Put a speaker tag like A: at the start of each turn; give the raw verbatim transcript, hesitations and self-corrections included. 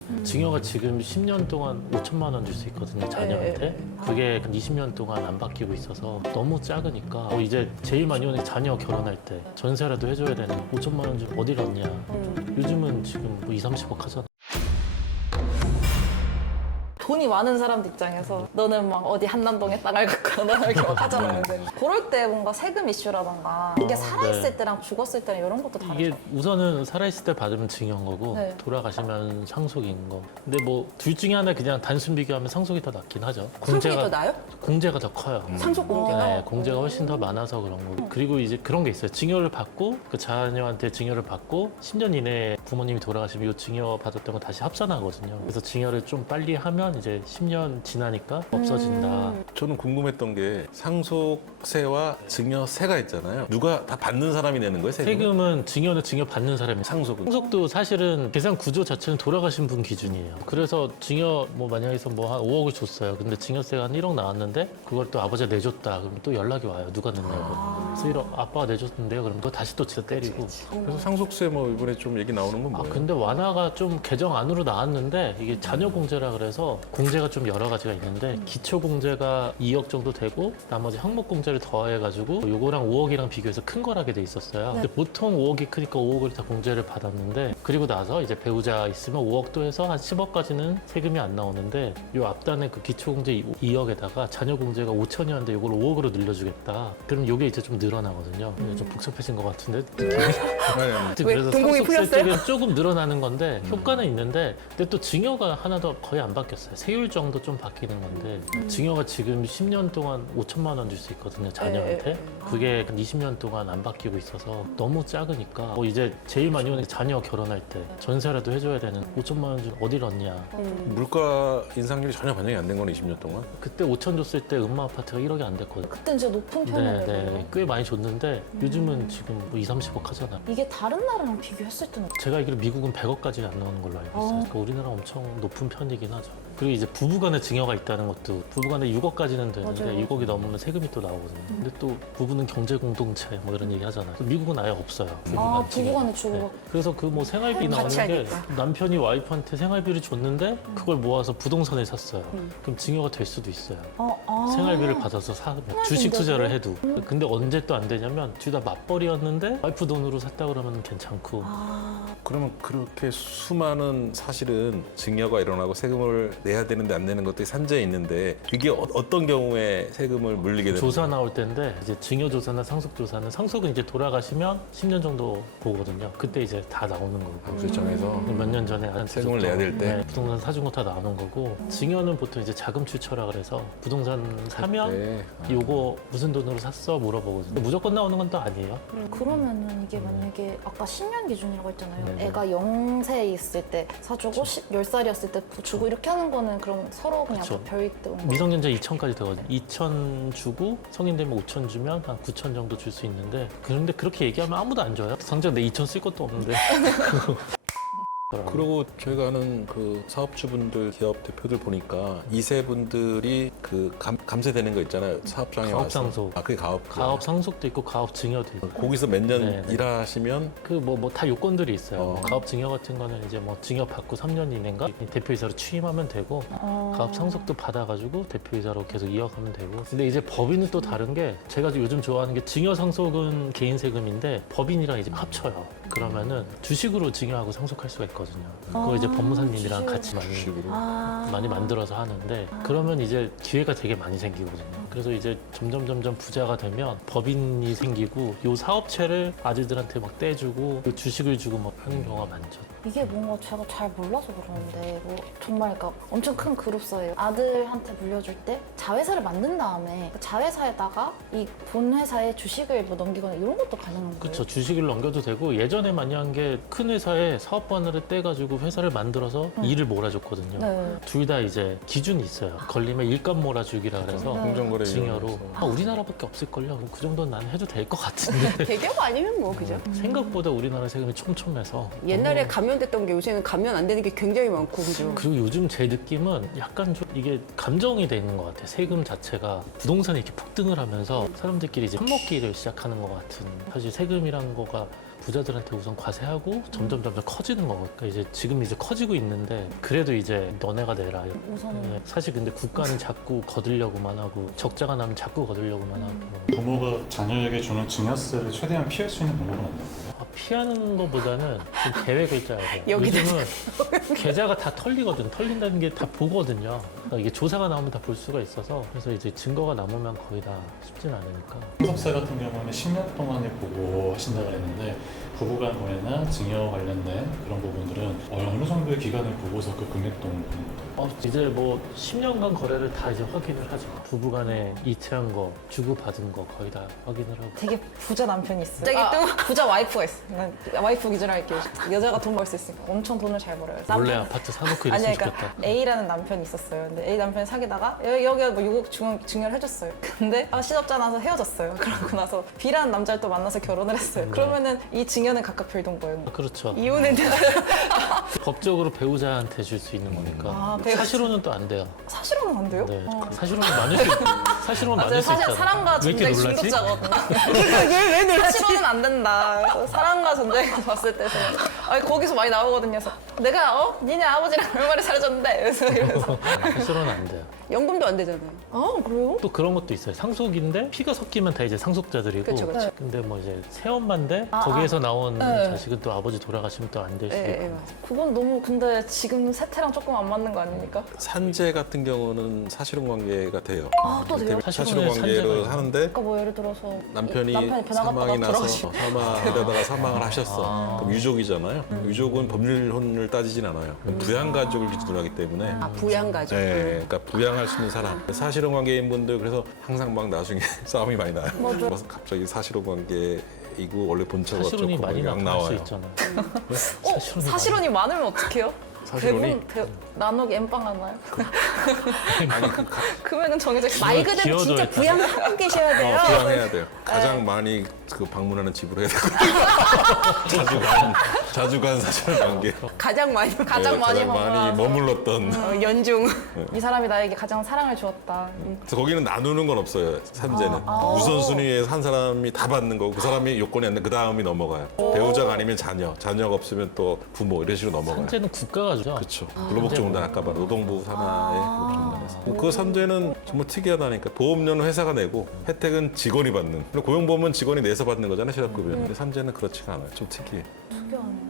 A: 음.
B: 증여가 지금 십 년 동안 오천만 원 줄 수 있거든요, 자녀한테.
A: 네.
B: 그게 한 이십 년 동안 안 바뀌고 있어서 너무 작으니까 어, 이제 제일 많이 오는 게 자녀 결혼할 때 전세라도 해줘야 되는 오천만 원 좀 어디 갔냐.
A: 음.
B: 요즘은 지금 뭐 이, 삼십억 하잖아.
A: 돈이 많은 사람들 입장에서 너는 막 어디 한남동에 땅을 갖고 너는 이렇게 막 하잖아요. 근데 그럴 때 뭔가 세금 이슈라던가 이게 살아있을
B: 네.
A: 때랑 죽었을 때랑 이런 것도
B: 이게
A: 다르죠.
B: 우선은 살아있을 때 받으면 증여인 거고
A: 네.
B: 돌아가시면 상속인 거. 근데 뭐 둘 중에 하나 그냥 단순 비교하면 상속이 더 낫긴 하죠.
A: 상속이 더 나요?
B: 공제가 더 커요.
A: 상속 공제가?
B: 네, 공제가 훨씬 더 많아서 그런 거고. 그리고 이제 그런 게 있어요. 증여를 받고 그 자녀한테 증여를 받고 십 년 이내에 부모님이 돌아가시면 이 증여 받았던 거 다시 합산하거든요. 그래서 증여를 좀 빨리 하면 이제 십 년 지나니까 없어진다.
A: 음.
C: 저는 궁금했던 게 상속세와 증여세가 있잖아요. 누가 다 받는 사람이 내는 거예요, 세금을?
B: 세금은 증여는 증여 받는 사람이
C: 상속은?
B: 상속도 사실은 계산 구조 자체는 돌아가신 분 기준이에요. 그래서 증여 뭐 만약에서 뭐 한 오억을 줬어요. 근데 증여세가 한 일억 나왔는데 그걸 또 아버지가 내줬다. 그러면 또 연락이 와요. 누가 냈냐고. 그래서 일억 아빠가 내줬는데요. 그럼 그거 다시 또 진짜 때리고.
C: 그래서 상속세 뭐 이번에 좀 얘기 나오는 건
B: 아
C: 뭐예요?
B: 근데 완화가 좀 개정 안으로 나왔는데 이게 자녀 공제라 그래서 공제가 좀 여러 가지가 있는데 기초 공제가 이억 정도 되고 나머지 항목 공제를 더해가지고 요거랑 오억이랑 비교해서 큰 걸 하게 돼 있었어요. 근데 보통 오억이 크니까 오억을 다 공제를 받았는데 그리고 나서 이제 배우자 있으면 오억도 해서 한 십억까지는 세금이 안 나오는데 요 앞단에 그 기초 공제 이억에다가 자녀 공제가 오천이었는데 요걸 오억으로 늘려주겠다. 그럼 요게 이제 좀 늘어나거든요. 근데 좀 복잡해진 것 같은데 느낌이.
C: 네.
A: 왜,
B: 그래서
A: 동공이
B: 상속세
A: 풀렸어요?
B: 쪽은 조금 늘어나는 건데 효과는 있는데 근데 또 증여가 하나도 거의 안 바뀌었어요. 세율 정도 좀 바뀌는 건데 증여가 지금 십 년 동안 오천만 원 줄 수 있거든요, 자녀한테.
A: 네.
B: 그게 한 이십 년 동안 안 바뀌고 있어서 너무 작으니까 뭐 이제 제일 많이 오는 게 자녀 결혼할 때 전세라도 해줘야 되는 오천만 원 좀 어디 넣냐.
A: 음.
C: 물가 인상률이 전혀 반영이 안 된 거네, 이십 년 동안.
B: 그때 오천 줬을 때 음마 아파트가 일억이 안 됐거든요.
A: 그땐 진짜 높은
B: 네,
A: 편이에요.
B: 네. 꽤 많이 줬는데 요즘은 지금 뭐 이, 삼십억 하잖아요.
A: 이게 다른 나라랑 비교했을 때는
B: 제가 알기로 미국은 백억까지 안 나오는 걸로 알고 있어요.
A: 어.
B: 그러니까 우리나라 엄청 높은 편이긴 하죠. 그리고 이제 부부간의 증여가 있다는 것도 부부간에 육억까지는 되는데
A: 맞아요.
B: 육억이 넘으면 세금이 또 나오거든요. 근데 또 부부는 경제 공동체 뭐 이런 얘기 하잖아요. 미국은 아예 없어요.
A: 아,
B: 부부간 증여.
A: 부부간에 주고.
B: 네. 그래서 그 뭐 생활비 나오는
A: 같이
B: 게
A: 하니까.
B: 남편이 와이프한테 생활비를 줬는데 그걸 모아서 부동산을 샀어요.
A: 음.
B: 그럼 증여가 될 수도 있어요.
A: 어, 아.
B: 생활비를 받아서 사면 주식 투자를 해도 근데 언제 또 안 되냐면 둘 다 맞벌이였는데 와이프 돈으로 샀다 그러면 괜찮고
A: 아,
C: 그러면 그렇게 수많은 사실은 증여가 일어나고 세금을 내야 되는데 안 내는 것들이 산재에 있는데 그게 어, 어떤 경우에 세금을 물리게 되는
B: 조사
C: 거예요?
B: 나올 때인데 이제 증여 조사나 상속 조사는 상속은 이제 돌아가시면 십 년 정도 보거든요. 그때 이제 다 나오는 거고.
C: 그 정해서
B: 몇 년 전에 한
C: 세금을
B: 부동산,
C: 내야 될 때?
B: 네, 부동산 사준 거 다 나오는 거고 증여는 보통 이제 자금 출처라 그래서 부동산 사면
C: 네.
B: 요거 무슨 돈으로 샀어 물어보거든요. 무조건 나오는 건 또 아니에요.
A: 그러면은 이게 만약에 아까 십 년 기준이라고 했잖아요.
B: 네네.
A: 애가 영 세 있을 때 사주고 열 살이었을 때 주고 이렇게 하는 거는 그럼 서로 그냥
B: 그쵸.
A: 별도
B: 미성년자 이천까지 되거든요. 이천 주고 성인 되면 오천 주면 한 구천 정도 줄 수 있는데 그런데 그렇게 얘기하면 아무도 안 줘요. 당장 내 이천 쓸 것도 없는데.
C: 그리고 저희가 아는 그 사업주분들, 기업 대표들 보니까 이 세 분들이 그 감, 감세되는 거 있잖아요. 사업장에
B: 가업
C: 와서.
B: 상속.
C: 아, 그게 가업.
B: 가업 상속도 있고 가업 증여도 있고.
C: 거기서 몇 년
B: 네, 네.
C: 일하시면
B: 그 뭐 뭐 다 요건들이 있어요.
C: 어.
B: 가업 증여 같은 거는 이제 뭐 증여 받고 삼 년 이내인가 대표이사로 취임하면 되고
A: 어.
B: 가업 상속도 받아가지고 대표이사로 계속 이어가면 되고. 근데 이제 법인은 또 다른 게 제가 요즘 좋아하는 게 증여 상속은 개인 세금인데 법인이랑 이제 합쳐요. 그러면은 주식으로 증여하고 상속할 수가 있거든요. 그거 이제
A: 아,
B: 법무사님이랑
A: 주식으로.
B: 같이 많이
C: 주식으로.
A: 아.
B: 많이 만들어서 하는데 그러면 이제 기회가 되게 많이 생기거든요. 그래서 이제 점점 점점 부자가 되면 법인이 생기고 요 사업체를 아들들한테 막 떼주고 요 주식을 주고 막 하는 경우가 많죠.
A: 이게 뭔가 제가 잘 몰라서 그러는데 뭐 정말 그러니까 엄청 큰 그룹사예요. 아들한테 물려줄 때 자회사를 만든 다음에 그 자회사에다가 이 본 회사의 주식을 뭐 넘기거나 이런 것도 가능한 거예요?
B: 그렇죠. 주식을 넘겨도 되고 예전에 많이 한 게 큰 회사에 사업반을 떼가지고 회사를 만들어서 일을 몰아줬거든요.
A: 네.
B: 둘 다 이제 기준이 있어요. 걸리면 일감 몰아주기라 그래서
A: 네.
C: 공정거래
B: 증여로 아, 우리나라밖에 없을걸요. 그럼 그 정도는 난 해도 될 것 같은데
D: 대기업 아니면 뭐 그죠?
B: 생각보다 우리나라 세금이 촘촘해서
D: 옛날에 가면 감면됐던 게 요새는 감면 안 되는 게 굉장히 많고 그죠?
B: 그리고 요즘 제 느낌은 약간 좀 이게 감정이 돼 있는 것 같아요. 세금 자체가 부동산이 이렇게 폭등을 하면서 사람들끼리 이제 한먹기를 시작하는 것 같은. 사실 세금이란 거가 부자들한테 우선 과세하고 점점 점점 커지는 거고. 그러니까 이제 지금 이제 커지고 있는데 그래도 이제 너네가 내라.
A: 우선은
B: 네, 사실 근데 국가는 자꾸 거들려고만 하고 적자가 나면 자꾸 거들려고만 하고.
E: 부모가 자녀에게 주는 증여세를 최대한 피할 수 있는 방법은 없나요?
B: 아, 피하는 것보다는 좀 계획을 짜야 돼요.
D: 여기다
B: 요즘은 계좌가 다 털리거든. 털린다는 게 다 보거든요. 그러니까 이게 조사가 나오면 다 볼 수가 있어서 그래서 이제 증거가 남으면 거의 다 쉽진 않으니까.
E: 상속세 같은 경우는 십 년 동안에 보고하신다고 했는데 부부간호회나 증여 관련된 그런 부분들은 어느 정도의 기간을 보고서 그 금액동을 보는 거예요?
B: 어, 이제 뭐 십 년간 거래를 다 이제 확인을 하죠. 부부간에 이체한 거, 주고받은 거 거의 다 확인을 하고.
A: 되게 부자 남편이 있어요.
D: 갑자기
A: 아,
D: 또?
A: 부자 와이프가 있어. 난 와이프 기준으로 할게요. 여자가 돈 벌 수 있으니까 엄청 돈을 잘 벌어요.
B: 원래
A: 남편-
B: 아파트 사놓고
A: 아니
B: 이랬으면
A: 그러니까
B: 좋겠다.
A: A라는 남편이 있었어요. 근데 A 남편이 사귀다가 여- 여기가 뭐 유급 증여, 증여를 해줬어요. 근데 아, 시접자 나서 헤어졌어요. 그러고 나서 B라는 남자를 또 만나서 결혼을 했어요.
B: 네.
A: 그러면은 이 증여는 각각 빌던 거예요.
B: 아, 그렇죠.
D: 이혼했는데
B: 법적으로 배우자한테 줄 수 있는 거니까.
A: 아, 배우자-
B: 사실혼은 또 안 돼요.
A: 사실은 안 돼요?
B: 네.
A: 어.
B: 사실혼은 많을 수, 사실혼은
A: 맞아요.
B: 많을 수
A: 사실
B: 있잖아.
A: 사랑과
B: 왜 이렇게
A: 전쟁
B: 놀라지?
A: 중독자거든요.
D: 왜, 왜 놀라지?
A: 사실은 안 된다. 그래서 사랑과 전쟁을 봤을 때 저는 아니, 거기서 많이 나오거든요. 그래서 내가 어? 니네 아버지랑 얼마나 잘해줬는데? 그래서 이래서
B: 사실혼은 안 돼요.
D: 연금도 안 되잖아요.
A: 아 그래요?
B: 또 그런 것도 있어요. 상속인데 피가 섞이면 다 이제 상속자들이고.
D: 그쵸, 그쵸.
A: 네.
B: 근데 뭐 이제 새엄마인데
A: 아,
B: 거기에서 나온
A: 네.
B: 자식은 또 아버지 돌아가시면 또 안 될 수도
D: 예,
B: 있고.
D: 예, 맞아.
A: 그건 너무 근데 지금 세태랑 조금 안 맞는 거 아닙니까?
C: 산재 같은 경우는 사실혼 관계가 돼요.
A: 아, 또 돼요?
C: 사실혼
B: 사실혼에
C: 관계로
B: 산재가
C: 하는데
A: 그러니까 뭐 예를 들어서
C: 남편이,
A: 남편이 배
C: 사망이
A: 나갔다가
C: 나서
A: 돌아가시고
C: 사망에다가 사망을 하셨어.
B: 아.
C: 그럼 유족이잖아요. 유족은 법률혼을 따지진 않아요. 부양 가족을 기준으로 하기 때문에.
D: 아 부양 가족.
C: 네, 그러니까 부양할 수 있는 사람. 사실혼 관계인 분들 그래서 항상 막 나중에 싸움이 많이 나요.
A: 맞아.
C: 그래서 갑자기 사실혼 관계이고 원래 본처가
B: 사실혼이
C: 어쩌고
B: 많이
C: 막
B: 나타날 수
C: 나와요.
B: 있잖아요.
A: 어?
B: 사실혼이
A: 사실혼이 많으면 어떡해요?
C: 사실혼이
A: 대부분 대, 나누기 엠빵 하나요?
C: 아니 그 가,
A: 금액은 정해져 있어요.
D: 말 그대로 진짜
B: 기어도
D: 부양을 하고 계셔야 돼요.
C: 어, 부양해야 돼요. 가장 많이 그 방문하는 집으로 해야 되고 자주 간 자주 간 사실혼 관계.
D: 가장 많이
A: 가장
C: 네,
A: 많이
C: 가장 많이
A: 방문하서.
C: 머물렀던.
D: 어, 연중.
A: 이 사람이 나에게 가장 사랑을 주었다.
C: 그래서 거기는 나누는 건 없어요. 산재는
A: 아, 아.
C: 우선순위에서 한 사람이 다 받는 거고 그 사람이 요건이 안 돼. 그 다음이 넘어가요. 배우자가 아니면 자녀, 자녀가 없으면 또 부모 이런 식으로 넘어가요.
B: 산재는 국가가 주죠.
C: 그렇죠. 근로복지공단 아까 말한 노동부 산하의 근로복지공단에서 그 산재는 정말 특이하다니까. 보험료는 회사가 내고 혜택은 직원이 받는. 근데 고용보험은 직원이 내서 받는 거잖아요. 실업급여는. 근데 산재는 그렇지가 않아요. 좀 특이해.
A: 특이하네.